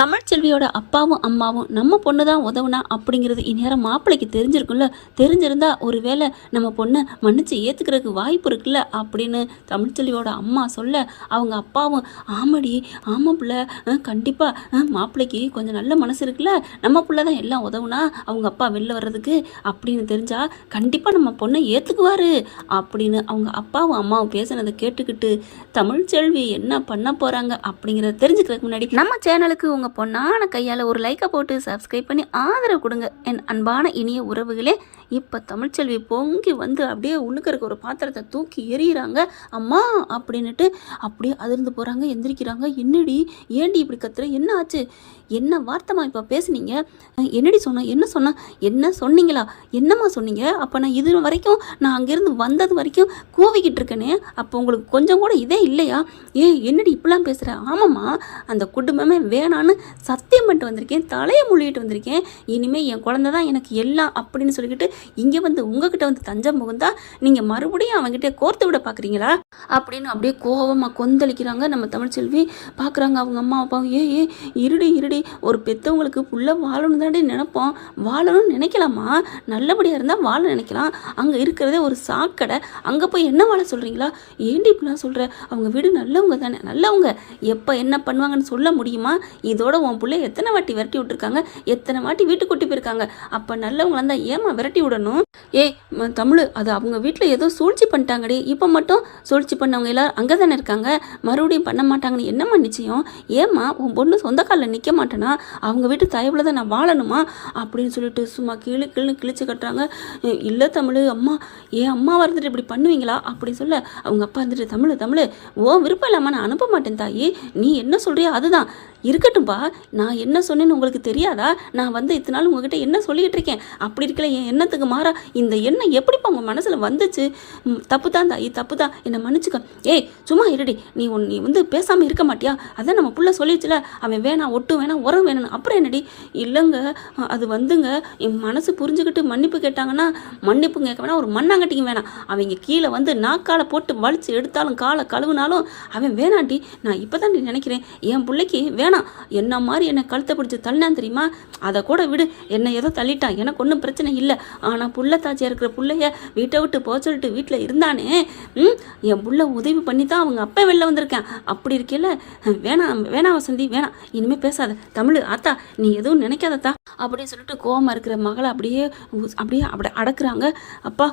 தமிழ்ச்செல்வியோட அப்பாவும் அம்மாவும் நம்ம பொண்ணு தான் உதவுனா அப்படிங்கிறது இந்நேரம் மாப்பிள்ளைக்கு தெரிஞ்சிருக்கும்ல. தெரிஞ்சிருந்தா ஒருவேளை நம்ம பொண்ணை மன்னிச்சு ஏற்றுக்கிறதுக்கு வாய்ப்பு இருக்குல்ல அப்படின்னு தமிழ்ச்செல்வியோட அம்மா சொல்ல, அவங்க அப்பாவும் ஆமாடி ஆமாம் பிள்ளை, கண்டிப்பாக மாப்பிள்ளைக்கு கொஞ்சம் நல்ல மனசு இருக்குல்ல, நம்ம பிள்ளை தான் எல்லாம் உதவுனா அவங்க அப்பா வெளில வர்றதுக்கு அப்படின்னு தெரிஞ்சா கண்டிப்பாக நம்ம பொண்ணை ஏற்றுக்குவாரு அப்படின்னு அவங்க அப்பாவும் அம்மாவும் பேசுனதை கேட்டுக்கிட்டு தமிழ்ச்செல்வி என்ன பண்ண போகிறாங்க அப்படிங்கிறத தெரிஞ்சுக்கிறதுக்கு முன்னாடி நம்ம சேனலுக்கு உங்கள் பொண்ணான கையால் ஒரு லைக்கை போட்டு சப்ஸ்கிரைப் பண்ணி ஆதரவு கொடுங்க என் அன்பான இனிய உறவுகளே. இப்போ தமிழ்ச்செல்வி பொங்கி வந்து அப்படியே உள்ளுக்கிறக்கு ஒரு பாத்திரத்தை தூக்கி எறிகிறாங்க. அம்மா அப்படின்னுட்டு அப்படியே அதிர்ந்து போகிறாங்க, எந்திரிக்கிறாங்க. என்னடி ஏண்டி இப்படி கத்துற, என்ன ஆச்சு, என்ன வார்த்தைமா இப்போ பேசுனீங்க, என்னடி என்ன சொன்னீங்களா, என்னம்மா சொன்னீங்க? அப்போ நான் இது வரைக்கும் நான் அங்கேருந்து வந்தது வரைக்கும் கூவிக்கிட்டு இருக்கேனே, அப்போ உங்களுக்கு கொஞ்சம் கூட இதே இல்லையா? என்னடி இப்படிலாம் பேசுகிற? ஆமாம்மா, அந்த குடும்பமே வேணான்னு சத்தியம் பண்ணிட்டு வந்திருக்கேன், தலையை முள்ளிட்டு வந்திருக்கேன், இனிமேல் என் குழந்தை தான் எனக்கு எல்லாம் அப்படின்னு சொல்லிக்கிட்டு இங்கே வந்து உங்ககிட்ட வந்து தஞ்சம் புகுந்தா நீங்கள் மறுபடியும் அவங்ககிட்ட கோர்த்து விட பார்க்குறீங்களா அப்படின்னு அப்படியே கோபமாக கொந்தளிக்கிறாங்க. நம்ம தமிழ்ச்செல்வி பார்க்குறாங்க அவங்க அம்மா அப்பாவும். இருடி, ஒரு பெற்றவங்களுக்கு புள்ள வாழணும் தாண்டி நினைப்போம், வாழணும்னு நினைக்கலாமா, நல்லபடியாக இருந்தால் வாழ நினைக்கலாம், அங்கே இருக்கிறதே ஒரு சாக்கடை, அங்கே போய் என்ன வாழ சொல்கிறீங்களா? ஏண்டி இப்படிலாம் சொல்கிற? அவங்க வீடு நல்லவங்க தானே, நல்லவங்க எப்போ என்ன பண்ணுவாங்கன்னு சொல்ல முடியுமா? இதோட உன் பிள்ளை எத்தனை வாட்டி விரட்டி விட்டுருக்காங்க, எத்தனை வாட்டி வீட்டுக்கு கூட்டி போயிருக்காங்க, அப்போ நல்லவங்களாம் இருந்தால் ஏமா விரட்டி விடணும்? தமிழ், அது அவங்க வீட்டில் ஏதோ சூழ்ச்சி பண்ணிட்டாங்கடி, இப்போ மட்டும் சூழ்ச்சி பண்ணவங்க எல்லாரும் அங்கே தானே இருக்காங்க, மறுபடியும் பண்ண மாட்டாங்கன்னு என்னம்மா நிச்சயம்? ஏம்மா உன் பொண்ணு சொந்த காலில் நிற்க மாட்டேனா, அவங்க வீட்டு தயவில் தான் நான் வாழணுமா அப்படின்னு சொல்லிட்டு சும்மா கிழிச்சு கட்டுறாங்க. இல்லை தமிழ் அம்மா, அம்மா வந்துட்டு இப்படி பண்ணுவீங்களா அப்படின்னு சொல்ல, அவங்க அப்பா வந்துட்டு தமிழ் ஓ விருப்பம் இல்லாமல் நான் அனுப்ப மாட்டேன் தாயி, நீ என்ன சொல்கிறியோ அதுதான் இருக்கட்டும்பா, நான் என்ன சொன்னேன்னு உங்களுக்கு தெரியாதா? நான் வந்து இத்தனை நாள் உங்ககிட்ட என்ன சொல்லிக்கிட்டு இருக்கேன், அப்படி இருக்கல என் எண்ணத்துக்கு மாறா இந்த எண்ணம் எப்படிப்பா உங்கள் மனசில் வந்துச்சு? தப்பு தான் தாயி, தப்பு தான், என்னை மன்னிச்சுக்க. சும்மா இருடி, நீ வந்து பேசாமல் இருக்க மாட்டியா? அதான் நம்ம புள்ள சொல்லிடுச்சுல, அவன் வேணாம், ஒட்டு வேணாம், உரம் வேணும்னு, அப்புறம் என்னடி? இல்லைங்க, அது வந்துங்க என் மனசு புரிஞ்சுக்கிட்டு மன்னிப்பு கேட்டாங்கன்னா மன்னிப்பு கேட்க வேணாம், ஒரு மண்ணாங்கட்டிங்க வேணாம், அவங்க கீழே வந்து நாக்கால போட்டு வலிச்சு எடுத்தாலும் காலை கழுவுனாலும் அவன் வேணாண்டி, நான் இப்போ தான் நினைக்கிறேன் என் பிள்ளைக்கு வேணாம், என்ன மாதிரி என்னை கழுத்தை பிடிச்சி தள்ளினான் தெரியுமா, அதை கூட விடு, என்னை ஏதோ தள்ளிட்டான், எனக்கு ஒன்றும் பிரச்சனை இல்லை, ஆனால் புள்ளத்தாச்சியாக இருக்கிற பிள்ளைய வீட்டை விட்டு போக சொல்லிட்டு வீட்டில் இருந்தானே, என் புள்ள உதவி பண்ணி தான் அவங்க அப்பா வெளில வந்திருக்கேன், அப்படி இருக்கல, வேணாம் வசந்தி, வேணாம், இனிமேல் பேசாத தமிழ், ஆத்தா நீ எதுவும் நினைக்காதத்தா அப்படின்னு சொல்லிட்டு கோவமாக இருக்கிற மகளை அப்படியே அடக்குறாங்க. அப்பா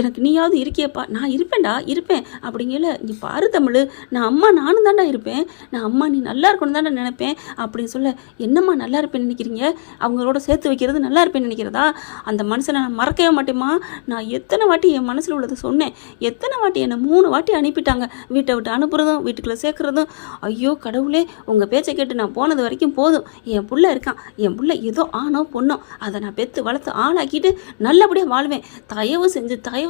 எனக்கு நீயாவது இருக்கியப்பா, நான் இருப்பேன் அப்படிங்கல, நீ பாரு தமிழ், நானும் தாண்டா இருப்பேன், நான் அம்மா நீ நல்லா இருக்கணும் தாண்டா நினைப்பேன் அப்படின்னு சொல்ல, என்னம்மா நல்லா இருப்பேன்னு நினைக்கிறீங்க, அவங்களோட சேர்த்து வைக்கிறது நல்லா இருப்பேன்னு நினைக்கிறதா? அந்த மனுஷனை நான் மறக்கவே மாட்டேம்மா, நான் எத்தனை வாட்டி என் மனசில் உள்ளதை சொன்னேன், எத்தனை வாட்டி என்னை 3 வாட்டி அனுப்பிட்டாங்க, வீட்டை விட்டு அனுப்புறதும் வீட்டுக்குள்ளே சேர்க்குறதும். ஐயோ கடவுளே, உங்கள் பேச்சை கேட்டு நான் போனது வரைக்கும் போதும், என் புள்ள இருக்கான், என் புள்ள ஏதோ ஆணோ பொண்ணோ அதை நான் பெற்று வளர்த்து ஆளாக்கிட்டு நல்லபடியாக வாழ்வேன், தயவு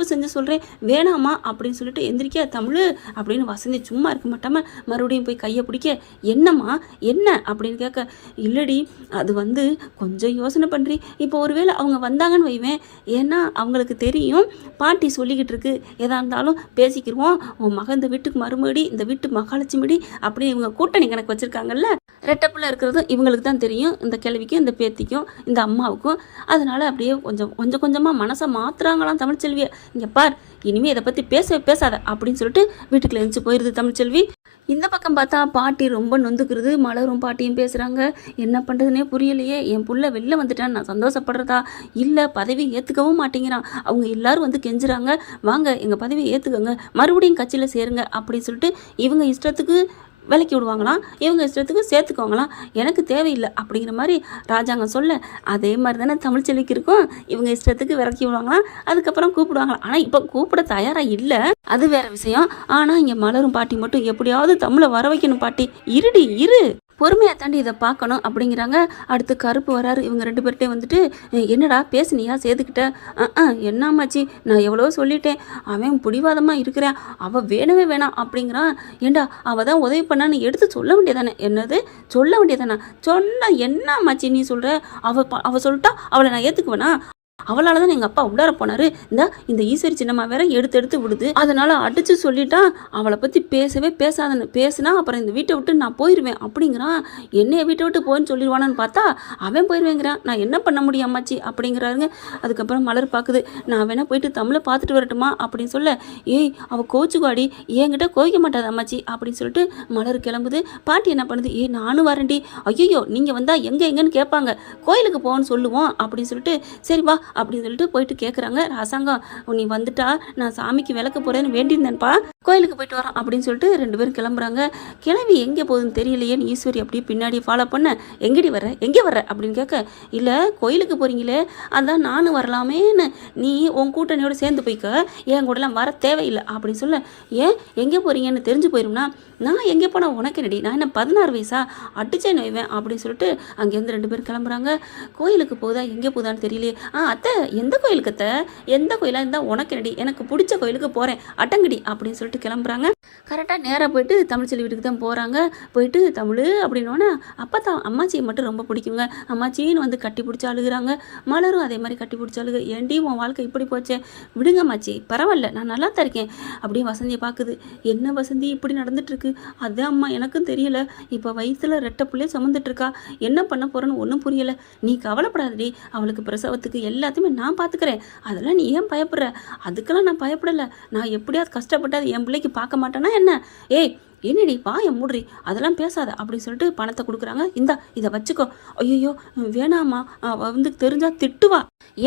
செஞ்சு சொல்கிறேன் வேணாமா அப்படின்னு சொல்லிட்டு எந்திரிக்க தமிழ் அப்படின்னு வசந்தி சும்மா இருக்க மாட்டாமல் மறுபடியும் போய் கையை பிடிக்க, என்னம்மா என்ன அப்படின்னு கேட்க, இல்லடி அது வந்து கொஞ்சம் யோசனை பண்ணுறி, இப்போ ஒருவேளை அவங்க வந்தாங்கன்னு வைவேன், ஏன்னா அவங்களுக்கு தெரியும் பாட்டி சொல்லிக்கிட்டு இருக்கு, எதா இருந்தாலும் பேசிக்கிடுவோம், உன் மகன் இந்த வீட்டுக்கு மருமடி, இந்த வீட்டு மகாலட்சுமிடி அப்படி இவங்க கூட்டணி கணக்கு வச்சுருக்காங்கல்ல, ரெட்டப்பில் இருக்கிறதும் இவங்களுக்கு தான் தெரியும், இந்த கிழவிக்கும் இந்த பேத்திக்கும் இந்த அம்மாவுக்கும், அதனால் அப்படியே கொஞ்சமாக மனசை மாற்றுறாங்களாம் தமிழ்ச்செல்வியை. இங்கே பார், இனிமேல் இதை பற்றி பேசாத அப்படின்னு சொல்லிட்டு வீட்டுக்குள்ள எழுந்துச்சு போயிடுது தமிழ்ச்செல்வி. இந்த பக்கம் பார்த்தா பாட்டி ரொம்ப நொந்துக்கிறது, மலரும் பாட்டியும் பேசுகிறாங்க. என்ன பண்ணுறதுனே புரியலையே, என் புள்ள வெளில வந்துட்டான், நான் சந்தோஷப்படுறதா இல்லை, பதவி ஏற்றுக்கவும் மாட்டேங்கிறான், அவங்க எல்லாரும் வந்து கெஞ்சுறாங்க, வாங்க எங்கள் பதவியை ஏற்றுக்கோங்க, மறுபடியும் கட்சியில் சேருங்க அப்படின்னு சொல்லிட்டு இவங்க இஷ்டத்துக்கு விலைக்கு விடுவாங்களாம், இவங்க இஷ்டத்துக்கு சேர்த்துக்குவாங்களாம், எனக்கு தேவையில்லை அப்படிங்கிற மாதிரி ராஜாங்கம் சொல்ல, அதே மாதிரி தானே தமிழ்ச்செல்விக்கு இருக்கும், இவங்க இஷ்டத்துக்கு விலக்கி விடுவாங்களாம், அதுக்கப்புறம் கூப்பிடுவாங்களாம். ஆனால் இப்போ கூப்பிட தயாராக இல்லை, அது வேற விஷயம். ஆனால் இங்கே மலரும் பாட்டி மட்டும் எப்படியாவது தமிழை வர வைக்கணும், பாட்டி இரு பொறுமையாக தாண்டி இதை பார்க்கணும் அப்படிங்கிறாங்க. அடுத்து கருப்பு வராரு. இவங்க 2 பேர்கிட்டே வந்துட்டு, என்னடா பேசுனியா சேர்த்துக்கிட்ட? என்னாமாச்சி, நான் எவ்வளோ சொல்லிட்டேன், அவன் பிடிவாதமாக இருக்கிறேன், அவள் வேணவே வேணாம் அப்படிங்கிறான். ஏண்டா அவள் தான் உதவி பண்ணான்னு எடுத்து சொல்ல வேண்டியதானே? என்னது சொல்ல வேண்டியதானே? சொன்ன என்னாமாச்சி நீ சொல்கிற? அவள் சொல்லிட்டா அவளை நான் ஏற்றுக்குவேனா? அவளால தான் எங்கள் அப்பா உள்ளார போனார். இந்த ஈஸ்வரி சின்னம்மா வேற எடுத்து எடுத்து விடுது. அதனால் அடித்து சொல்லிட்டா அவளை பற்றி பேசவே பேசாதன்னு. பேசுனா அப்புறம் இந்த வீட்டை விட்டு நான் போயிடுவேன் அப்படிங்கிறான். என்னைய வீட்டை விட்டு போயின்னு சொல்லிடுவானான்னு பார்த்தா அவன் போயிடுவேங்கிறான். நான் என்ன பண்ண முடியும் அம்மாச்சி அப்படிங்கிறாருங்க. அதுக்கப்புறம் மலர் பார்க்குது. நான் வேணா போயிட்டு தமிழை பார்த்துட்டு வரட்டுமா அப்படின்னு சொல்ல, ஏய் அவள் கோச்சுக்காடி, என்கிட்ட கோவிக்க மாட்டாது அம்மாச்சி அப்படின்னு சொல்லிட்டு மலர் கிளம்புது. பாட்டி என்ன பண்ணுது, ஏய் நானும் வரேன்டி. ஐயோ நீங்கள் வந்தால் எங்கேன்னு கேட்பாங்க, கோயிலுக்கு போகணும்னு சொல்லுவோம் அப்படின்னு சொல்லிட்டு, சரி வா அப்படின்னு சொல்லிட்டு போயிட்டு கேட்குறாங்க. ராசாங்கம், நீ வந்துட்டா நான் சாமிக்கு விளக்க போகிறேன்னு வேண்டியிருந்தேன்ப்பா, கோயிலுக்கு போயிட்டு வரோம் அப்படின்னு சொல்லிட்டு 2 பேரும் கிளம்புறாங்க. கிளம்பி எங்கே போகுதுன்னு தெரியலையேன்னு ஈஸ்வரி அப்படியே பின்னாடி ஃபாலோ பண்ண, எங்கடி வர எங்கே வர அப்படின்னு கேட்க, இல்லை கோயிலுக்கு போகிறீங்களே அதான் நானும் வரலாமேன்னு, நீ உன் கூட்டணியோடு சேர்ந்து போய்க்க, என் கூடலாம் வர தேவையில்லை அப்படின்னு சொல்ல, ஏன் எங்கே போகிறீங்கன்னு தெரிஞ்சு போயிரும்னா, நான் எங்கே போனால் உனக்கு என்னடி, நான் என்ன 16 வயசா அடிச்சே நோய்வேன் அப்படின்னு சொல்லிட்டு அங்கேருந்து 2 பேர் கிளம்புறாங்க. கோயிலுக்கு போகுதா எங்கே போகுதான்னு தெரியலையே. அத்தை எந்த கோயிலுக்கு அத்தை, எந்த கோயிலாக இருந்தால் உனக்கு என்னடி, எனக்கு பிடிச்ச கோயிலுக்கு போகிறேன் அட்டங்கடி அப்படின்னு சொல்லிட்டு கிளம்புறாங்க. கரெக்டாக நேராக போயிட்டு தமிழ்ச்செல்வி வீட்டுக்கு தான் போகிறாங்க. போயிட்டு தமிழ் அப்படின்னோடனே அப்போ தான் அம்மாச்சியை மட்டும் ரொம்ப பிடிக்குங்க. அம்மாச்சின்னு வந்து கட்டி பிடிச்சி அழுகுறாங்க. மலரும் அதே மாதிரி கட்டி பிடிச்சி அழுகு. ஏண்டி உன் வாழ்க்கை இப்படி போச்சே, விடுங்க அம்மாச்சி பரவாயில்ல நான் நல்லா தான் இருக்கேன் அப்படியே வசந்தியை பார்க்குது. என்ன வசந்தி இப்படி நடந்துட்டுருக்கு, அதான் அம்மா எனக்கும் தெரியல, இப்போ வயிற்றுல ரெட்டை புள்ளையே சுமந்துட்டுருக்கா, என்ன பண்ண போகிறேன்னு ஒன்றும் புரியலை. நீ கவலைப்படாதடி, அவளுக்கு பிரசவத்துக்கு எல்லாத்தையுமே நான் பார்த்துக்கிறேன், அதெல்லாம் நீ ஏன் பயப்படுற, அதுக்கெல்லாம் நான் பயப்படலை, நான் எப்படியாவது கஷ்டப்பட்டாது என் பிள்ளைக்கு பார்க்க மாட்டேன்னா என்ன, ஏய் என்னடி வாயை மூடுறி, அதெல்லாம் பேசாத அப்படின்னு சொல்லிட்டு பணத்தை கொடுக்குறாங்க. இதை வச்சுக்கோ. ஐயோ வேணாமா, வந்து தெரிஞ்சால் திட்டுவா,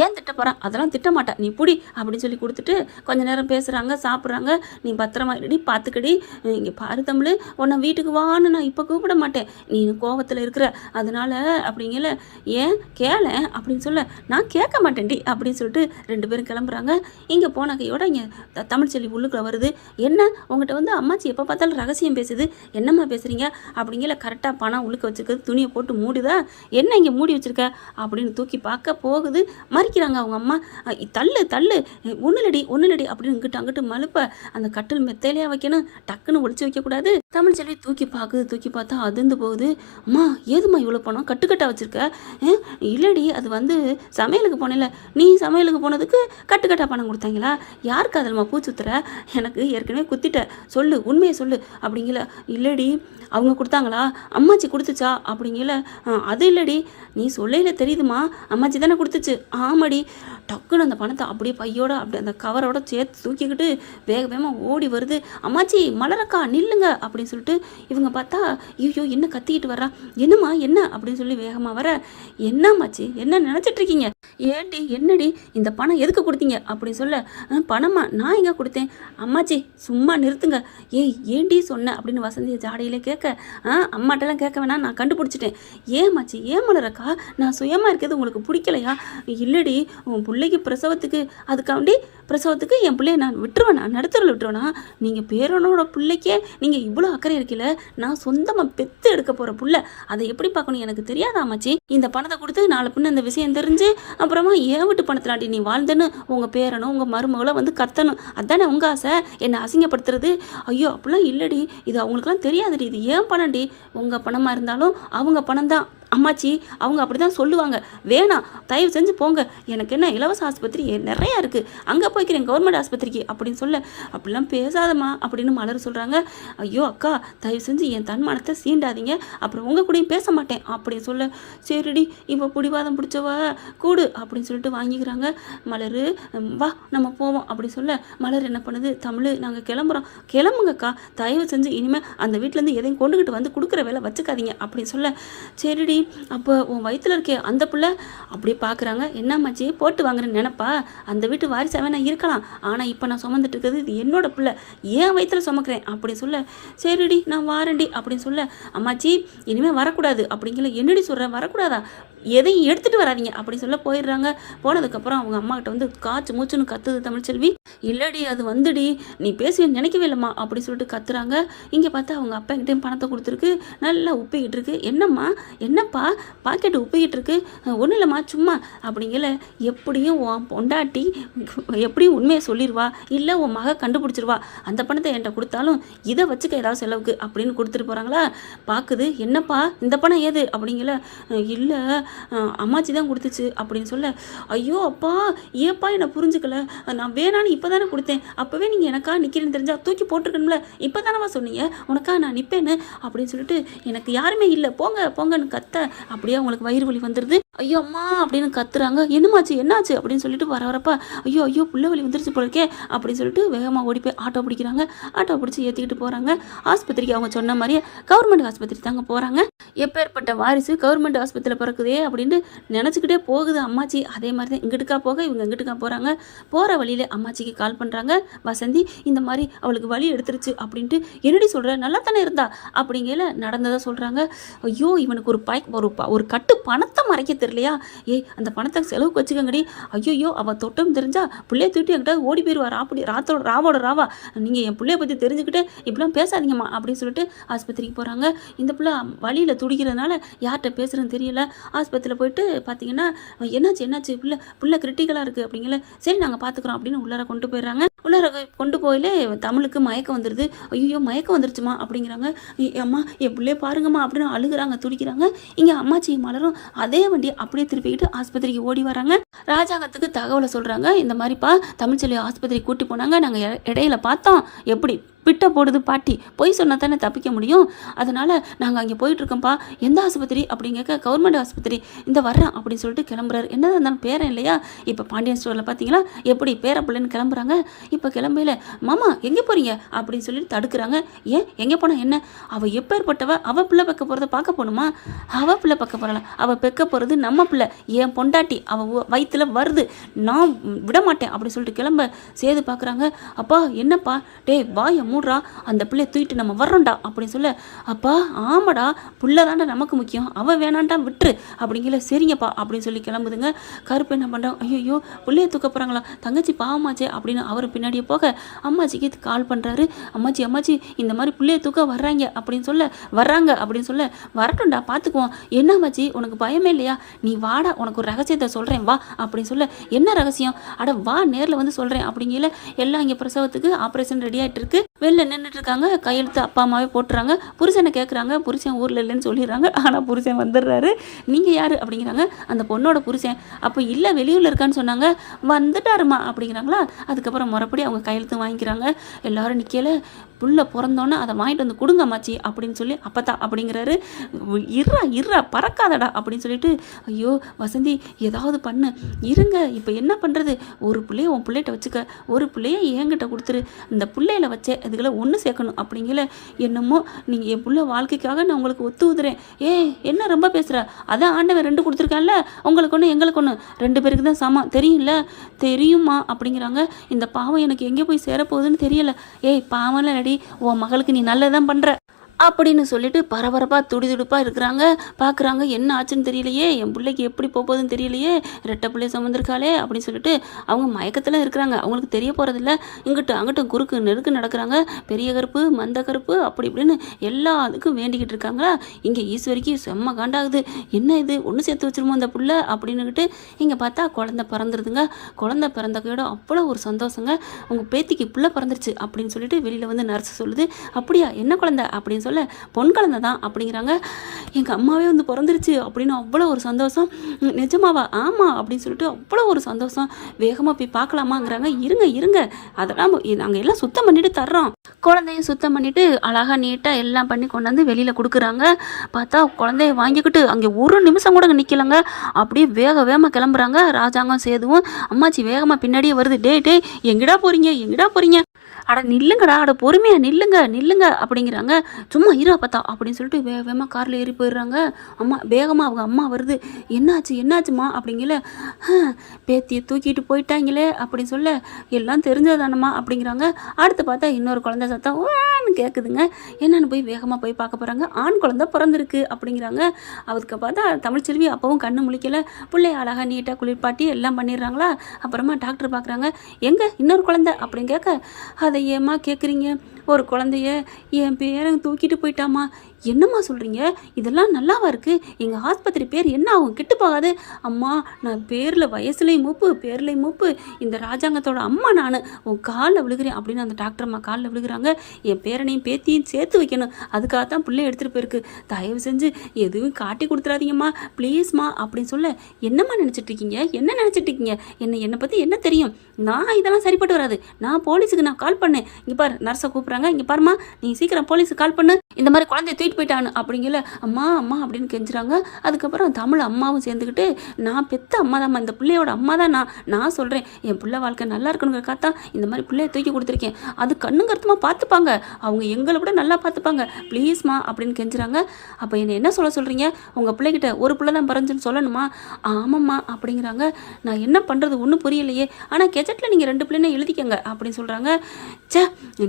ஏன் திட்ட போகிறான், அதெல்லாம் திட்ட மாட்டேன் நீ புடி அப்படின்னு சொல்லி கொடுத்துட்டு கொஞ்ச நேரம் பேசுகிறாங்க, சாப்பிட்றாங்க. நீ பத்திரமா ரெடி பார்த்துக்கடி, இங்கே பாரு தமிழ், உன்னை வீட்டுக்கு வான்னு நான் இப்போ கூப்பிட மாட்டேன், நீ கோவத்தில் இருக்கிற அதனால அப்படிங்கல, ஏன் கேள அப்படின்னு சொல்ல, நான் கேட்க மாட்டேன்டி அப்படின்னு சொல்லிட்டு 2 பேரும் கிளம்புறாங்க. இங்கே போன கையோட இங்கே தமிழ்ச்செல்வி உள்ளுக்குள்ள வருது. என்ன உங்கள்கிட்ட வந்து அம்மாச்சி எப்போ பார்த்தாலும் ரகசியம் பேசுது, என்னம்மா பேசுறீங்க அப்படிங்கல. கரெக்டாக பணம் உழுக்க வச்சிருக்கிறது, துணியை போட்டு மூடுதா, என்ன இங்கே மூடி வச்சிருக்க அப்படின்னு தூக்கி பார்க்க போகுது. மறிக்கிறாங்க அவங்க அம்மா. தள்ளு தள்ளு, ஒன்றுலடி அப்படின்னு இங்கிட்டு அங்கிட்டு மழுப்ப, அந்த கட்டில் மெத்தையிலையா வைக்கணும், டக்குன்னு ஒழிச்சு வைக்கக்கூடாது. தமிழ்ச்செல்வி தூக்கி பார்க்குது. தூக்கி பார்த்தா அதிர்ந்து போகுது. அம்மா ஏதும்மா இவ்வளோ பணம் கட்டுக்கட்டாக வச்சுருக்க, இல்லடி அது வந்து சமையலுக்கு போனேன்ல, நீ சமையலுக்கு போனதுக்கு கட்டுக்கட்டாக பணம் கொடுத்தாங்களா, யாருக்கு அதில்மா பூச்சுத்துற, எனக்கு ஏற்கனவே குத்திட்ட, சொல்லு உண்மையை சொல்லு அப்படிங்கல. இல்லடி அவங்க கொடுத்தாங்களா, அம்மாச்சி கொடுத்துச்சா அப்படிங்கல. அது இல்லடி, நீ சொல்லையில தெரியுதுமா, அம்மாச்சி தானே கொடுத்துச்சு. ஆமாடி. டக்குன்னு அந்த பணத்தை அப்படியே பையோட அப்படி அந்த கவரோட சேர்த்து தூக்கிக்கிட்டு வேக வேகமாக ஓடி வருது. அம்மாச்சி மலரக்கா நில்லுங்க அப்படின்னு சொல்லிட்டு இவங்க பார்த்தா, ஐயோ என்ன கத்திக்கிட்டு வர்றா, என்னம்மா என்ன அப்படின்னு சொல்லி வேகமாக வர, என்னம்மாச்சி என்ன நினச்சிட்டு இருக்கீங்க, ஏண்டி என்னடி இந்த பணம் எதுக்கு கொடுத்தீங்க அப்படின்னு சொல்ல, பணமா நான் எங்கே கொடுத்தேன், அம்மாச்சி சும்மா நிறுத்துங்க, ஏண்டி சொன்னேன் அப்படின்னு வசந்தியை ஜாடையிலே கேட்க, அம்மாட்டெல்லாம் கேட்க வேணாம் நான் கண்டுபிடிச்சிட்டேன், ஏமாச்சி ஏன் மலரக்கா நான் சுயமாக இருக்கிறது உங்களுக்கு பிடிக்கலையா, இல்லடி உன் பிள்ளைக்கு பிரசவத்துக்கு என் பிள்ளைய நான் விட்டுருவேனா, நடுத்தரில் விட்டுருவேனா, நீங்கள் பேரனோட பிள்ளைக்கே நீங்கள் இவ்வளோ அக்கறை இருக்கல, நான் சொந்தமாக பெற்று எடுக்க போகிற புள்ள, அதை எப்படி பார்க்கணும் எனக்கு தெரியாதாமாச்சி, இந்த பணத்தை கொடுத்து நாளை பின்ன இந்த விஷயம் தெரிஞ்சு அப்புறமா ஏன் விட்டு பணத்திலாண்டி நீ வாழ்ந்துன்னு உங்கள் பேரனும் உங்கள் மருமகளை வந்து கத்தணும், அதானே உங்கள் ஆசை, என்னை அசிங்கப்படுத்துறது, ஐயோ அப்படிலாம் இல்லடி, இது அவங்களுக்குலாம் தெரியாதுடி, இது ஏன் பணம்டி, உங்கள் பணமாக இருந்தாலும் அவங்க பணம் தான் அம்மாச்சி, அவங்க அப்படி தான் சொல்லுவாங்க, வேணாம் தயவு செஞ்சு போங்க, எனக்கு என்ன இலவச ஆஸ்பத்திரி நிறையா இருக்குது, அங்கே போய்க்கிறேன் கவர்மெண்ட் ஆஸ்பத்திரிக்கு அப்படின்னு சொல்ல, அப்படிலாம் பேசாதம்மா அப்படின்னு மலர் சொல்கிறாங்க. ஐயோ அக்கா தயவு செஞ்சு என் தன்மானத்தை சீண்டாதீங்க, அப்புறம் உங்கள் கூடயும் பேச மாட்டேன் அப்படின்னு சொல்ல, சரிடி இப்போ பிடிவாதம் பிடிச்சவ கூடு அப்படின்னு சொல்லிட்டு வாங்கிக்கிறாங்க. மலர் வா நம்ம போவோம் அப்படி சொல்ல, மலர் என்ன பண்ணுது, தமிழ் நாங்கள் கிளம்புறோம், கிளம்புங்கக்கா தயவு செஞ்சு இனிமேல் அந்த வீட்டிலேருந்து எதையும் கொண்டுக்கிட்டு வந்து கொடுக்குற வேலை வச்சுக்காதீங்க அப்படின்னு சொல்ல, சரிடி அப்போ உன் வயிற்றுல இருக்கே அந்த பிள்ளை அப்படியே பார்க்குறாங்க. என்னம்மாச்சி போட்டு வாங்குறேன்னு நினப்பா, அந்த வீட்டு வாரிசாக வேணா இருக்கலாம், ஆனால் இப்போ நான் சுமந்துட்டு இருக்கிறது இது என்னோட பிள்ளை, ஏன் வயிற்றுல சுமக்கிறேன் அப்படி சொல்ல, சரிடி நான் வாரண்டி அப்படின்னு சொல்ல, அம்மாச்சி இனிமேல் வரக்கூடாது அப்படிங்கிற, என்னடி சொல்கிறேன் வரக்கூடாதா, எதையும் எடுத்துகிட்டு வராதிங்க அப்படி சொல்ல போயிடுறாங்க. போனதுக்கப்புறம் அவங்க அம்மாக்கிட்ட வந்து காய்ச்சி மூச்சுன்னு கத்துது தமிழ்ச்செல்வி. இல்லடி அது வந்துடி நீ பேசுவேன்னு நினைக்கவே இல்லைம்மா அப்படி சொல்லிட்டு கத்துறாங்க. இங்கே பார்த்தா அவங்க அப்பா கிட்டேயும் பணத்தை கொடுத்துருக்கு, நல்லா உப்பிக்கிட்டு இருக்கு. என்னம்மா என்ன என்னப்பா பாக்கெட்டு உப்பிக்கிட்டு இருக்கு? ஒன்றும் இல்லைம்மா சும்மா அப்படிங்கல. எப்படியும் உன் பொண்டாட்டி எப்படியும் உண்மையை சொல்லிடுவா, இல்லை உன் மக கண்டுபிடிச்சிருவா. அந்த பணத்தை என்கிட்ட கொடுத்தாலும் இதை வச்சுக்க ஏதாவது செலவுக்கு அப்படின்னு கொடுத்துட்டு போகிறாங்களா. பார்க்குது, என்னப்பா இந்த பணம் ஏது அப்படிங்கல. இல்லை அம்மாச்சி தான் கொடுத்துச்சு அப்படின்னு சொல்ல, ஐயோ அப்பா ஏப்பா என்னை புரிஞ்சுக்கல, நான் வேணான்னு இப்போ தானே கொடுத்தேன், அப்போவே நீங்கள் எனக்கா நிற்கிறேன்னு தெரிஞ்சா தூக்கி போட்டிருக்கணும்ல, இப்போ தானவா சொன்னீங்க உனக்கா நான் நிற்பேன்னு அப்படின்னு சொல்லிட்டு, எனக்கு யாருமே இல்லை போங்க போங்கன்னு கத்த, அப்படியே அவங்களுக்கு வயிறு வலி வந்துடுது. ஐயோ அம்மா அப்படின்னு கத்துறாங்க. என்னமாச்சு என்னாச்சு அப்படின்னு சொல்லிட்டு வரப்பா, ஐயோ ஐயோ புள்ள வலி வந்துருச்சு போலக்கே அப்படின்னு சொல்லிட்டு வேகமாக ஓடி போய் ஆட்டோ பிடிக்கிறாங்க. ஆட்டோ பிடிச்சி ஏற்றிக்கிட்டு போகிறாங்க ஆஸ்பத்திரிக்கு. அவங்க சொன்ன மாதிரியே கவர்மெண்ட் ஆஸ்பத்திரி தாங்க போகிறாங்க. எப்பேற்பட்ட வாரிசு கவர்மெண்ட் ஆஸ்பத்திரியில் பிறக்குதே அப்படின்னு நினச்சிக்கிட்டே போகுது அம்மாச்சி. அதே மாதிரி தான் இங்கிட்டுக்கா போக இவங்க இங்கிட்டுக்கா போகிறாங்க. போகிற வழியில் அம்மாச்சிக்கு கால் பண்ணுறாங்க வசந்தி, இந்த மாதிரி அவளுக்கு வலி எடுத்துருச்சு அப்படின்ட்டு. என்னடி சொல்கிற, நல்லா தானே இருந்தா அப்படிங்கல நடந்ததாக சொல்கிறாங்க. ஐயோ இவனுக்கு ஒரு கட்டு பணத்தை மறைக்க தெரியலையா, ஏய் அந்த பணத்தை செலவுக்கு வச்சுக்கங்கடி. ஐயோ அவள் தொட்டம் தெரிஞ்சா பிள்ளைய தூட்டி என்கிட்ட ஓடி போயிடுவார். அப்படி ராவோட ராவா, நீங்கள் என் பிள்ளைய பற்றி தெரிஞ்சுக்கிட்டு இப்படிலாம் பேசாதீங்கம்மா அப்படின்னு சொல்லிட்டு ஆஸ்பத்திரிக்கு போகிறாங்க. இந்த பிள்ளை வழியில் துடிக்கிறதுனால யார்கிட்ட பேசுகிறேன்னு தெரியல. ஆஸ்பத்திரியில் போயிட்டு பார்த்தீங்கன்னா, என்னாச்சு பிள்ளை கிரிட்டிக்கலாக இருக்குது அப்படிங்கல. சரி நாங்கள் பார்த்துக்குறோம் அப்படின்னு உள்ளார கொண்டு போயிடுறாங்க. உள்ளார கொண்டு போயிலே தமிழுக்கு மயக்கம் வந்துடுது. ஐயோ மயக்கம் வந்துருச்சுமா அப்படிங்கிறாங்க. அம்மா என் பிள்ளைய பாருங்கம்மா அப்படின்னு அழுகுறாங்க, துடிக்கிறாங்க. இங்கே அம்மாச்சி மலரும் அதே வண்டியை அப்படியே திருப்பிக்கிட்டு ஆஸ்பத்திரிக்கு ஓடி வராங்க. ராஜாங்கத்துக்கு தகவலை சொல்கிறாங்க, இந்த மாதிரிப்பா தமிழ்ச்செல்வி ஆஸ்பத்திரி கூட்டி போனாங்க, நாங்கள் இடையில பார்த்தோம், எப்படி பிட்ட போடுது பாட்டி, பொய் சொன்னா தானே தப்பிக்க முடியும், அதனால் நாங்கள் அங்கே போயிட்டுருக்கோம்ப்பா. எந்த ஆஸ்பத்திரி அப்படிங்க, கவர்மெண்ட் ஆஸ்பத்திரி, இந்த வர்றேன் அப்படின்னு சொல்லிட்டு கிளம்புறாரு. என்னதான் இருந்தாலும் பேரன் இல்லையா, இப்போ பாண்டியன் ஸ்டோரில் பார்த்தீங்களா எப்படி பேர பிள்ளைன்னு கிளம்புறாங்க. இப்போ கிளம்பையில மாமா எங்கே போகிறீங்க அப்படின்னு சொல்லிட்டு தடுக்கிறாங்க. ஏன் எங்கே போனால் என்ன, அவள் எப்பேற்பட்டவ, அவள் பிள்ளை பெக்க போகிறத பார்க்க போகணுமா, அவள் பிள்ளை பெக்க போகிறல, அவள் பெக்க போகிறது நம்ம பிள்ளை, என் பொண்டாட்டி, அவள் வயிற்றுல வருது, நான் விட மாட்டேன் அப்படின்னு சொல்லிட்டு கிளம்ப. சேது பார்க்குறாங்க. அப்பா என்னப்பா, டே வாயை மூடுறா, அந்த பிள்ளையை தூக்கிட்டு நம்ம வர்றோம்டா அப்படின்னு சொல்ல, அப்பா ஆமாடா புள்ள தாண்டா நமக்கு முக்கியம், அவன் வேணாண்டா விட்டுரு அப்படிங்கல. சரிங்கப்பா அப்படின்னு சொல்லி கிளம்புதுங்க. கருப்பு என்ன பண்ணுறாங்க, ஐயோ பிள்ளையை தூக்க போகிறாங்களா, தங்கச்சி பாவமாச்சே அப்படின்னு அவர் பின்னாடியே போக அம்மாச்சிக்கு கால் பண்ணுறாரு. அம்மாச்சி இந்த மாதிரி பிள்ளையை தூக்க வர்றாங்க அப்படின்னு சொல்ல, வரட்டும்டா பார்த்துக்குவோம். என்ன அம்மாச்சி உனக்கு பயமே இல்லையா, நீ வாடா உனக்கு ஒரு ரகசியத்தை சொல்கிறேன் வா அப்படின்னு சொல்ல. என்ன ரகசியம், அட வா நேரில் வந்து சொல்கிறேன் அப்படிங்கல. எல்லாம் இங்கே பிரசவத்துக்கு ஆப்ரேஷன் ரெடி ஆகிட்டு இருக்கு. வெளில நின்றுட்டு இருக்காங்க. கையெழுத்து அப்பா அம்மாவே போட்டுறாங்க. புருஷனை கேட்குறாங்க. புருஷன் ஊரில் இல்லைன்னு சொல்லிடுறாங்க. ஆனால் புருஷன் வந்துடுறாரு. நீங்கள் யார் அப்படிங்கிறாங்க. அந்த பொண்ணோட புருஷன். அப்போ இல்லை வெளியூரில் இருக்கான்னு சொன்னாங்க, வந்துட்டாருமா அப்படிங்கிறாங்களா. அதுக்கப்புறம் முறைப்படி அவங்க கையெழுத்து வாங்கிக்கிறாங்க. எல்லாரும் நிற்கல. புள்ள பிறந்தோன்னே அதை வாங்கிட்டு வந்து கொடுங்க அம்மாச்சி அப்படின்னு சொல்லி அப்பத்தா அப்படிங்கிறாரு. இருறா பறக்காதடா அப்படின்னு சொல்லிட்டு, ஐயோ வசந்தி ஏதாவது பண்ணு, இருங்க இப்போ என்ன பண்ணுறது, ஒரு பிள்ளைய உன் பிள்ளைகிட்ட வச்சுக்க, ஒரு பிள்ளைய என்கிட்ட கொடுத்துரு, இந்த பிள்ளையில வச்சே இதுகளை ஒன்று சேர்க்கணும் அப்படிங்கல. என்னமோ நீங்கள் என் பிள்ளை வாழ்க்கைக்காக நான் உங்களுக்கு ஒத்து ஊதுறேன். என்ன ரொம்ப பேசுகிற, அதான் ஆண்டவன் 2 கொடுத்துருக்கான்ல, உங்களுக்கு ஒன்று எங்களுக்கு ஒன்று, 2 பேருக்கு தான் சமம் தெரியும்ல. தெரியுமா அப்படிங்கிறாங்க. இந்த பாவம் எனக்கு எங்கே போய் சேரப்போகுதுன்னு தெரியல. பாவம்ல அடி, உன் மகளுக்கு நீ நல்லதான் பண்ணுற அப்படின்னு சொல்லிட்டு பரபரப்பாக துடிதுடுப்பாக இருக்கிறாங்க. பார்க்குறாங்க என்ன ஆச்சுன்னு தெரியலையே, என் பிள்ளைக்கு எப்படி போகுதுன்னு தெரியலையே, ரெட்டை பிள்ளை சுமந்திருக்காளே அப்படின்னு சொல்லிட்டு அவங்க மயக்கத்தில் இருக்கிறாங்க. அவங்களுக்கு தெரிய போகிறதில்ல. இங்கிட்டு அங்கிட்டும் குறுக்கு நெருக்கு நடக்கிறாங்க. பெரிய கருப்பு மந்த கருப்பு அப்படி இப்படின்னு எல்லாத்துக்கும் வேண்டிக்கிட்டு இருக்காங்களா. இங்கே ஈஸ்வரிக்கு செம்ம காண்டாகுது. என்ன இது ஒன்று சேர்த்து வச்சிருமோ அந்த புள்ள அப்படின்னுக்கிட்டு இங்கே பார்த்தா குழந்தை பிறந்துருதுங்க. குழந்தை பிறந்த கையோட அவ்வளோ ஒரு சந்தோஷங்க. உங்கள் பேத்திக்கு புள்ள பிறந்துருச்சு அப்படின்னு சொல்லிட்டு வெளியில் வந்து நர்ஸ் சொல்லுது. அப்படியா என்ன குழந்தை அப்படின்னு சொல்ல, பொன் குழந்தை தான் அப்படிங்கிறாங்க. எங்கள் அம்மாவே வந்து பிறந்துருச்சு அப்படின்னு அவ்வளோ ஒரு சந்தோஷம். நிஜமாவா, ஆமாம் அப்படின்னு சொல்லிட்டு அவ்வளோ ஒரு சந்தோஷம். வேகமாக போய் பார்க்கலாமாங்கிறாங்க. இருங்க அதெல்லாம் நாங்கள் எல்லாம் சுத்தம் பண்ணிட்டு தர்றோம். குழந்தையும் சுத்தம் பண்ணிட்டு அழகாக நீட்டாக எல்லாம் பண்ணி கொண்டாந்து வெளியில் கொடுக்குறாங்க. பார்த்தா குழந்தைய வாங்கிக்கிட்டு அங்கே ஒரு நிமிஷம் கூட நிற்கலங்க. அப்படியே வேகமாக கிளம்புறாங்க. ராஜாங்கம் சேதுவும். அம்மாச்சி வேகமாக பின்னாடியே வருது. டே எங்கடா போகிறீங்க, அட நில்லுங்கடா, அட பொறுமையாக நில்லுங்க அப்படிங்கிறாங்க. சும்மா இரா பார்த்தா அப்படின்னு சொல்லிட்டு வேகமாக காரில் ஏறி போயிடுறாங்க. அம்மா வேகமாக அவங்க அம்மா வருது. என்னாச்சுமா அப்படிங்கல. பேத்தியை தூக்கிட்டு போயிட்டாங்களே அப்படின்னு சொல்ல, எல்லாம் தெரிஞ்சதானம்மா அப்படிங்கிறாங்க. அடுத்து பார்த்தா இன்னொரு குழந்தை சத்தம் கேட்குதுங்க. என்னன்னு போய் வேகமாக போய் பார்க்க போகிறாங்க. ஆண் குழந்தை பிறந்திருக்கு அப்படிங்கிறாங்க. அதுக்கு பார்த்தா தமிழ்ச்செல்வி அப்பவும் கண்ணு முழிக்கல. பிள்ளைய அழகாக நீட்டாக குளிர்பாட்டி எல்லாம் பண்ணிடுறாங்களா. அப்புறமா டாக்டர் பார்க்குறாங்க. எங்கே இன்னொரு குழந்தை அப்படின்னு கேட்க, அதை ஏமா கேட்குறீங்க, ஒரு குழந்தைய என் பேரன் தூக்கிட்டு போயிட்டாமா. என்னம்மா சொல்கிறீங்க? இதெல்லாம் நல்லாவா இருக்குது? எங்கள் ஆஸ்பத்திரி பேர் என்ன ஆகும்? கெட்டு போகாது? அம்மா, நான் பேரில் வயசுலேயும் மூப்பு, பேர்லேயும் மூப்பு, இந்த ராஜாங்கத்தோட அம்மா நான் உன் காலில் விழுகிறேன் அப்படின்னு அந்த டாக்டர் அம்மா காலில் விழுகிறாங்க. என் பேரனையும் பேத்தியும் சேர்த்து வைக்கணும், அதுக்காகத்தான் பிள்ளை எடுத்துகிட்டு போயிருக்கு. தயவு செஞ்சு எதுவும் காட்டி கொடுத்துறாதீங்கம்மா, ப்ளீஸ்மா அப்படின்னு சொல்ல, என்னம்மா நினச்சிட்ருக்கீங்க? என்ன நினச்சிட்ருக்கீங்க? என்னை பற்றி என்ன தெரியும்? நான் இதெல்லாம் சரிப்பட்டு வராது. நான் போலீஸுக்கு கால் பண்ணேன். இங்கே பாரு, நர்ஸை கூப்பிட்றாங்க, இங்கே பாருமா, நீ சீக்கிரம் போலீஸுக்கு கால் பண்ணு, இந்த மாதிரி குழந்தைய தூக்கிட்டு போயிட்டான்னு அப்படிங்கல. அம்மா அம்மா அப்படின்னு கெஞ்சுறாங்க. அதுக்கப்புறம் தமிழ் அம்மாவும் சேர்ந்துக்கிட்டு, நான் பெத்த அம்மா தான்மா, இந்த பிள்ளையோட அம்மா தான் நான் சொல்கிறேன், என் பிள்ளை வாழ்க்கை நல்லா இருக்கணுங்கிறக்காக இந்த மாதிரி பிள்ளைய தூக்கி கொடுத்துருக்கேன். அது கண்ணுங்கருத்துமா பார்த்துப்பாங்க, அவங்க எங்களை விட நல்லா பார்த்துப்பாங்க, ப்ளீஸ்மா அப்படின்னு கெஞ்சுறாங்க. அப்போ என்ன சொல்கிறீங்க? உங்கள் பிள்ளைகிட்ட ஒரு பிள்ளை தான் பறஞ்சுன்னு சொல்லணுமா? ஆமாம்மா அப்படிங்கிறாங்க. நான் என்ன பண்ணுறது ஒன்றும் புரியலையே, ஆனால் கெஜெட்டில் நீங்கள் 2 பிள்ளைன்னு எழுதிக்கங்க அப்படின்னு சொல்கிறாங்க. சே,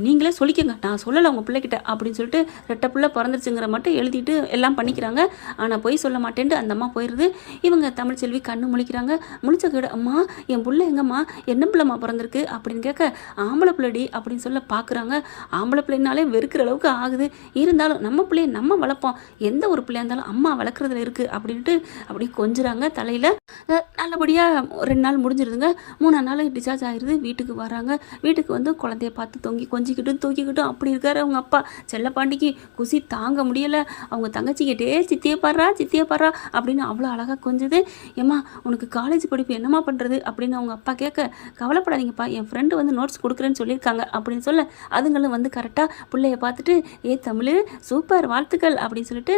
நீங்களே சொல்லிக்கங்க, நான் சொல்லலை உங்கள் பிள்ளைகிட்ட அப்படின்னு சொல்லிட்டு 2 பிள்ளை பிறந்துருச்சுங்கிற மட்டும் எழுதிட்டு எல்லாம் பண்ணிக்கிறாங்க. ஆனால் போய் சொல்ல மாட்டேன்ட்டு அந்த அம்மா போயிடுது. இவங்க தமிழ்ச்செல்வி கண்ணு முழிக்கிறாங்க. முழிச்ச கேடு, அம்மா என் பிள்ளை எங்கம்மா, என்ன பிள்ளைம்மா பிறந்திருக்கு அப்படின்னு கேட்க, ஆம்பளை பிள்ளைடி அப்படின்னு சொல்ல பார்க்குறாங்க. ஆம்பளை பிள்ளைனாலே வெறுக்கிற அளவுக்கு ஆகுது. இருந்தாலும் நம்ம பிள்ளைய நம்ம வளர்ப்போம், எந்த ஒரு பிள்ளையா இருந்தாலும் அம்மா வளர்க்குறதுல இருக்குது அப்படின்ட்டு அப்படி கொஞ்சுறாங்க தலையில். நல்லபடியாக 2 நாள் முடிஞ்சிருதுங்க. 3ஆம் நாள் டிஸ்சார்ஜ் ஆகிடுது. வீட்டுக்கு வராங்க. வீட்டுக்கு வந்து குழந்தைய பார்த்து தூக்கிக்கிட்டும் அப்படி இருக்காரு அவங்க அப்பா. செல்லப்பாண்டிக்கு குசி தாங்க முடியலை. அவங்க தங்கச்சிக்கிட்டே சித்தியை பாடுறா அப்படின்னு அவ்வளோ அழகாக கொஞ்சது. ஏம்மா, உனக்கு காலேஜ் படிப்பு என்னம்மா பண்ணுறது அப்படின்னு அவங்க அப்பா கேட்க, கவலைப்படாதீங்கப்பா, என் ஃப்ரெண்டு வந்து நோட்ஸ் கொடுக்குறேன்னு சொல்லியிருக்காங்க அப்படின்னு சொல்ல, அதுங்களும் வந்து கரெக்டாக பிள்ளைய பார்த்துட்டு, தமிழ் சூப்பர் வாழ்த்துக்கள் அப்படின்னு சொல்லிட்டு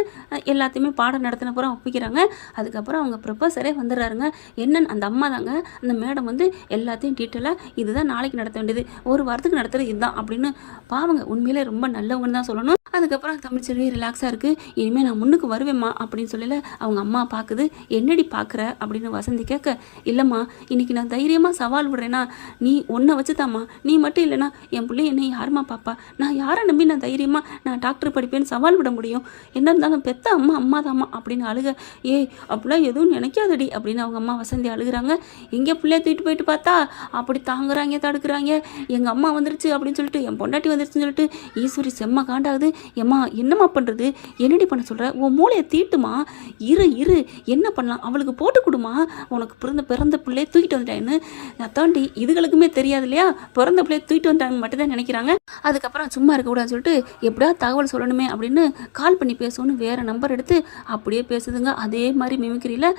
எல்லாத்தையுமே பாடம் நடத்தின பூரா ஒப்பிக்கிறாங்க. அதுக்கப்புறம் அவங்க ப்ரொஃபஸரே வந்துடுறாருங்க. என்னன்னு அந்த அம்மா தாங்க, அந்த மேடம் வந்து எல்லாத்தையும் டீட்டெயிலாக இதுதான் நாளைக்கு நடத்த வேண்டியது, ஒரு வாரத்துக்கு நடத்துறது இதுதான் அப்படின்னு. பாவங்க, உண்மையிலே ரொம்ப நல்லவங்கன்னு தான் சொல்லணும். அதுக்கப்புறம் தமிழ்ச்செல்வி ரிலாக்ஸாக இருக்குது. இனிமேல் நான் முன்னுக்கு வருவேம்மா அப்படின்னு சொல்லல. அவங்க அம்மா பார்க்குது. என்னடி பார்க்குற அப்படின்னு வசந்தி கேட்க, இல்லைம்மா, இன்றைக்கி நான் தைரியமாக சவால் விடுறேன்னா நீ ஒன்றை வச்சுதாம்மா, நீ மட்டும் இல்லைனா என் பிள்ளை என்னை யாருமா பாப்பா? நான் யாரை நம்பி நான் தைரியமாக நான் டாக்டர் படிப்பேன்னு சவால் விட முடியும்? என்ன இருந்தாலும் பெத்த அம்மா தாம்மா அப்படின்னு அழுக. அப்படிலாம் எதுவும் நினைக்காதடி அப்படின்னு அவங்க அம்மா வசந்தி அழுகிறாங்க. எங்கே பிள்ளைய தூக்கிட்டு போயிட்டு பார்த்தா அப்படி தாங்குறாங்க, தடுக்கிறாங்க. எங்கள் அம்மா வந்துருச்சு அப்படின்னு சொல்லிட்டு, என் பொண்டாட்டி வந்துருச்சுன்னு சொல்லிட்டு ஈஸ்வரி செம்ம காண்டாகுது. ஏம்மா, என்னம்மா பண்ணுறது? என்னடி பண்ண சொல்கிற? உன் மூளையை தீட்டுமா, இரு என்ன பண்ணலாம், அவளுக்கு போட்டு கொடுமா, உனக்கு பிறந்த பிள்ளையை தூக்கிட்டு வந்துட்டேன்னு. அத்தாண்டி இதுகளுக்குமே தெரியாது இல்லையா, பிறந்த பிள்ளையை தூக்கிட்டு வந்துட்டாங்கன்னு மட்டும் தான் நினைக்கிறாங்க. அதுக்கப்புறம் சும்மா இருக்கக்கூடாதுன்னு சொல்லிட்டு எப்படியா தகவல் சொல்லணுமே அப்படின்னு கால் பண்ணி பேசணும்னு வேறு நம்பர் எடுத்து அப்படியே பேசுதுங்க. அதே மாதிரி மிமிக்கிரியில்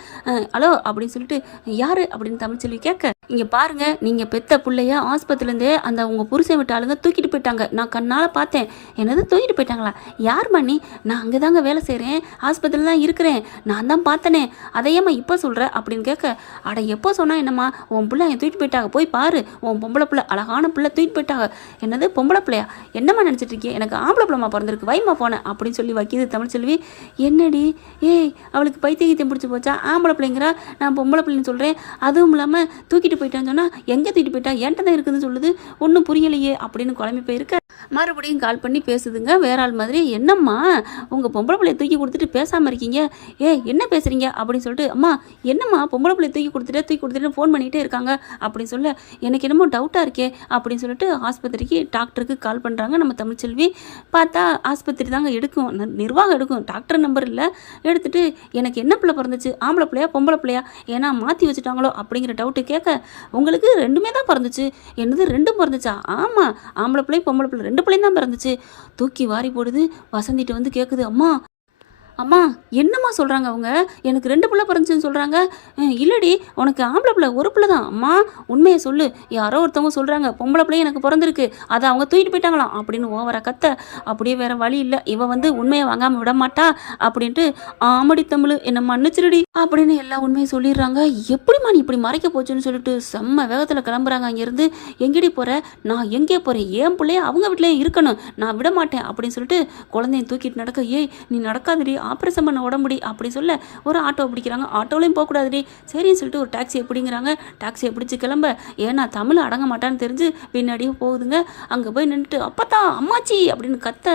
ஹலோ அப்படின்னு சொல்லிட்டு, யார் அப்படின்னு தமிழ்ச்செல்வி கேட்க, இங்கே பாருங்க, நீங்கள் பெத்த பிள்ளைய ஆஸ்பத்திரிலேருந்தே அந்த உங்கள் புருஷன் விட்ட ஆளுங்க தூக்கிட்டு போயிட்டாங்க, நான் கண்ணால் பார்த்தேன். என்னது தூக்கிட்டு போயிட்டாங்களா? யார்மா நீ? நான் அங்கே தாங்க வேலை செய்கிறேன், ஆஸ்பத்திரியில் தான் இருக்கிறேன், நான் தான் பார்த்தனே, அதையம்மா இப்போ சொல்கிற அப்படின்னு கேட்க, அட எப்போ சொன்னால் என்னம்மா, உன் பிள்ளை என் தூக்கிட்டு போயிட்டாங்க, போய் பாரு, உன் பொம்பளை பிள்ளை, அழகான பிள்ளை தூக்கிட்டு போயிட்டாங்க. என்னது பொம்பளை பிள்ளையா? என்னம்மா நினச்சிட்டு இருக்கேன், எனக்கு ஆம்பளை பிள்ளைமா பிறந்திருக்கு, வைமா போனேன் அப்படின்னு சொல்லி வைக்கிது தமிழ்ச்செல்வி. என்னடி அவளுக்கு பைத்தியத்தையும் பிடிச்சி போச்சா? ஆம்பளை பிள்ளைங்கிறா, நான் பொம்பளை பிள்ளைன்னு சொல்கிறேன், அதுவும் இல்லாமல் தூக்கிட்டு போயிட்டான்னு சொன்னால் எங்கே தூக்கிட்டு போயிட்டா, என்கிட்ட தான் இருக்குதுன்னு சொல்லுது, ஒன்றும் புரியலையே அப்படின்னு குழம்பி போயிருக்க. மறுபடியும் கால் பண்ணி பேசுதுங்க வேற ஆள் மாதிரி. என்னம்மா, உங்கள் பொம்பளை பிள்ளையை தூக்கி கொடுத்துட்டு பேசாமல் இருக்கீங்க, என்ன பேசுகிறீங்க அப்படின்னு சொல்லிட்டு, அம்மா என்னம்மா பொம்பளை பிள்ளையை தூக்கி கொடுத்துட்டு ஃபோன் பண்ணிகிட்டே இருக்காங்க அப்படின்னு சொல்ல, எனக்கு என்னமோ டவுட்டாக இருக்கே அப்படின்னு சொல்லிட்டு ஆஸ்பத்திரிக்கு டாக்டருக்கு கால் பண்ணுறாங்க நம்ம தமிழ்ச்செல்வி. பார்த்தா ஆஸ்பத்திரி தாங்க எடுக்கும், நிர்வாகம் எடுக்கும், டாக்டர் நம்பர் இல்லை. எடுத்துகிட்டு, எனக்கு என்ன பிள்ளை பிறந்துச்சு, ஆம்பளை பிள்ளையா பொம்பளை பிள்ளையா, ஏன்னா மாற்றி வச்சுட்டாங்களோ அப்படிங்கிற டவுட்டு கேட்க, உங்களுக்கு 2மே தான் பிறந்துச்சு. என்னது 2ம் பிறந்துச்சா? ஆமாம், ஆம்பளை பிள்ளை பொம்பளை பிள்ளை 2 பிள்ளையும் தான் பிறந்துச்சு. தூக்கி வாரி போடுது. வசந்திட்டு வந்து கேட்குது, அம்மா என்னம்மா சொல்கிறாங்க அவங்க, எனக்கு 2 பிள்ளை பிறந்துச்சுன்னு சொல்கிறாங்க. இல்லடி, உனக்கு ஆம்பளை பிள்ளை ஒரு பிள்ளை தான். அம்மா உண்மையை சொல்லு, யாரோ ஒருத்தவங்க சொல்கிறாங்க பொம்பளை பிள்ளை எனக்கு பிறந்திருக்கு, அதை அவங்க தூக்கிட்டு போயிட்டாங்களாம் அப்படின்னு ஓவரா கத்த. அப்படியே வேற வழி இல்லை, இவ வந்து உண்மையை வாங்காமல் விட மாட்டா அப்படின்ட்டு, ஆமடி தமிழ் என்னை மன்னிச்சிருடி அப்படின்னு எல்லா உண்மையும் சொல்லிடுறாங்க. எப்படிம்மா நீ இப்படி மறைக்க போச்சுன்னு சொல்லிட்டு செம்ம வேகத்தில் கிளம்புறாங்க அங்கேருந்து. எங்கேடி போகிற? நான் எங்கே போகிறேன், என் பிள்ளைய அவங்க வீட்டிலேயே இருக்கணும், நான் விட மாட்டேன் அப்படின்னு சொல்லிட்டு குழந்தைய தூக்கிட்டு நடக்க, நீ நடக்காதடி, ஆப்ரேஷன் பண்ண உடம்புடி அப்படி சொல்ல ஒரு ஆட்டோ பிடிக்கிறாங்க. ஆட்டோலையும் போகக்கூடாதுடி சரின்னு சொல்லிட்டு ஒரு டாக்ஸியை பிடிங்கிறாங்க. டாக்ஸியை பிடிச்சி கிளம்ப ஏன்னா தமிழ் அடங்க மாட்டான்னு தெரிஞ்சு பின்னாடியே போகுதுங்க. அங்கே போய் நின்றுட்டு அப்பத்தான் அம்மாச்சி அப்படின்னு கத்த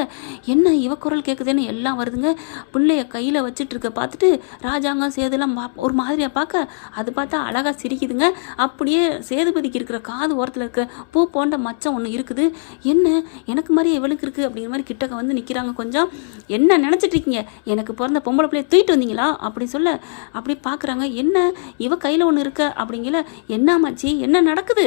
என்ன இவ குரல் கேட்குதுன்னு எல்லாம் வருதுங்க. பிள்ளைய கையில் வச்சுட்டு இருக்க பார்த்துட்டு ராஜாங்கம் சேதுலாம் ஒரு மாதிரியாக பார்க்க அது பார்த்தா அழகாக சிரிக்குதுங்க. அப்படியே சேதுபதிக்கு இருக்கிற காது ஓரத்தில் இருக்கிற பூ போன்ற மச்சம் ஒன்று இருக்குது. என்ன எனக்கு மாதிரி இவளுக்கு இருக்குது அப்படிங்கிற மாதிரி கிட்டக்க வந்து நிற்கிறாங்க. கொஞ்சம் என்ன நினச்சிட்டு இருக்கீங்க எனக்கு பிறந்த பொம்பளை பிள்ளைய தூக்கிட்டு வந்தீங்களா அப்படி சொல்ல அப்படி பார்க்குறாங்க. என்ன இவ கையில் ஒன்று இருக்க அப்படிங்கிற என்னமாச்சி என்ன நடக்குது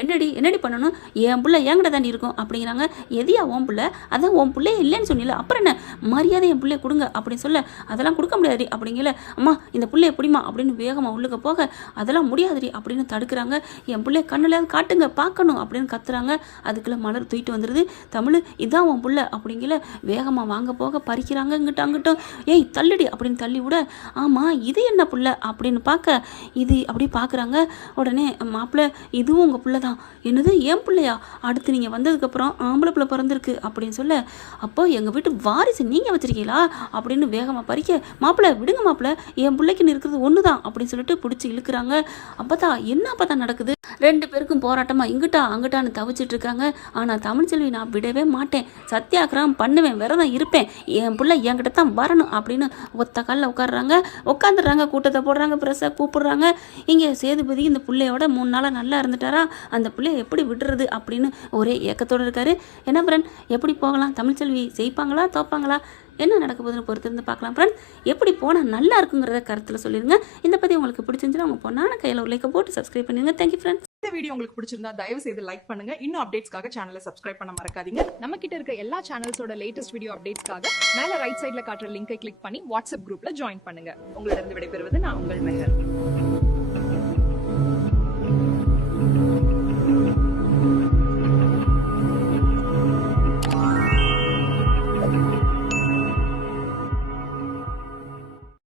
என்னடி பண்ணணும் என் பிள்ளை என்கிட்ட தாண்டி இருக்கும் அப்படிங்கிறாங்க. எதையா உன் பிள்ளை அதான் உன் பிள்ளையே இல்லைன்னு சொன்னீல அப்புறம் என்ன மரியாதை என் பிள்ளைய கொடுங்க அப்படின்னு சொல்ல அதெல்லாம் கொடுக்க முடியாதுடி அப்படிங்கல. அம்மா இந்த பிள்ளைய பிடிமா அப்படின்னு வேகமாக உள்ளுக்க போக அதெல்லாம் முடியாதுடி அப்படின்னு தடுக்கிறாங்க. என் பிள்ளைய கண்ணில் காட்டுங்க பார்க்கணும் அப்படின்னு கத்துறாங்க. அதுக்குள்ள மலர் தூக்கிட்டு வந்துடுது. தமிழ் இதான் உன் பிள்ளை அப்படிங்கல வேகமாக வாங்க போக பறிக்கிறாங்க. அங்கிட்டும் ஏய் தள்ளுடி அப்படின்னு தள்ளி விட ஆமாம் இது என்ன பிள்ளை அப்படின்னு பார்க்க இது அப்படி பார்க்குறாங்க. உடனே மாப்பிள்ளை இதுவும் உங்கள் பிள்ளை தான். என்னது என் பிள்ளையா அடுத்து நீங்கள் வந்ததுக்கப்புறம் ஆம்பளை பிள்ளை பிறந்திருக்கு அப்படின்னு சொல்ல அப்போ எங்கள் வீட்டு வாரிசு நீங்கள் வச்சிருக்கீங்களா அப்படின்னு வேகமாக பறிக்க மாப்பிள்ளை விடுங்க மாப்பிள்ளை என் பிள்ளைக்குன்னு இருக்கிறது ஒன்று தான் அப்படின்னு சொல்லிட்டு பிடிச்சி இழுக்கிறாங்க. அப்போ தான் நடக்குது. ரெண்டு பேருக்கும் போராட்டமாக இங்கிட்டா அங்கிட்டான்னு தவிச்சிட்டு இருக்காங்க. ஆனால் தமிழ்ச்செல்வி நான் விடவே மாட்டேன் சத்தியாகிரகம் பண்ணுவேன் விரதம் இருப்பேன் என் பிள்ளை என்கிட்ட தான் வரணும் அப்படின்னு ஒத்த காலில் உட்காந்துடுறாங்க. கூட்டத்தை போடுறாங்க ப்ரெஸ்ஸை கூப்பிடுறாங்க. இங்கே சேதுபதி இந்த பிள்ளையோட 3 நாளாக நல்லா இருந்துட்டாரா அந்த பிள்ளைய எப்படி விடுறது அப்படின்னு ஒரே ஏக்கத்தோடு இருக்காரு. என்ன ஃப்ரெண்ட் எப்படி போகலாம் தமிழ்ச்செல்வி ஜெயிப்பாங்களா தோப்பாங்களா என்ன நடக்க போகுதுன்னு பொறுத்திருந்து பார்க்கலாம். ஃப்ரெண்ட்ஸ் எப்படி போனால் நல்லா இருக்குங்கிறத கருத்தில் சொல்லிடுங்க. இந்த பற்றி உங்களுக்கு பிடிச்சிருந்துச்சுன்னா உங்கள் பொண்ணான கையில் ஒரு லைக்கை போட்டு சப்ஸ்கிரைப் பண்ணிடுங்க. Thank you friends. இந்த வீடியோ உங்களுக்கு பிடிச்சிருந்தா தயவு செய்து லைக் பண்ணுங்க. இன்னும் அப்டேட்ஸ்க்காக சேனலை சப்ஸ்கிரைப் பண்ண மறக்காதீங்க. நம்ம கிட்ட இருக்க எல்லா சேனல்ஸோட லேட்டஸ்ட் வீடியோ அப்டேட்ஸ்க்காக மேல ரைட் சைடுல காட்டுற லிங்கை கிளிக் பண்ணி வாட்ஸ்அப் குரூப்ல ஜாயின் பண்ணுங்க. உங்களிடம் விடைபெறுவது நான் உங்கள் மெஹர்.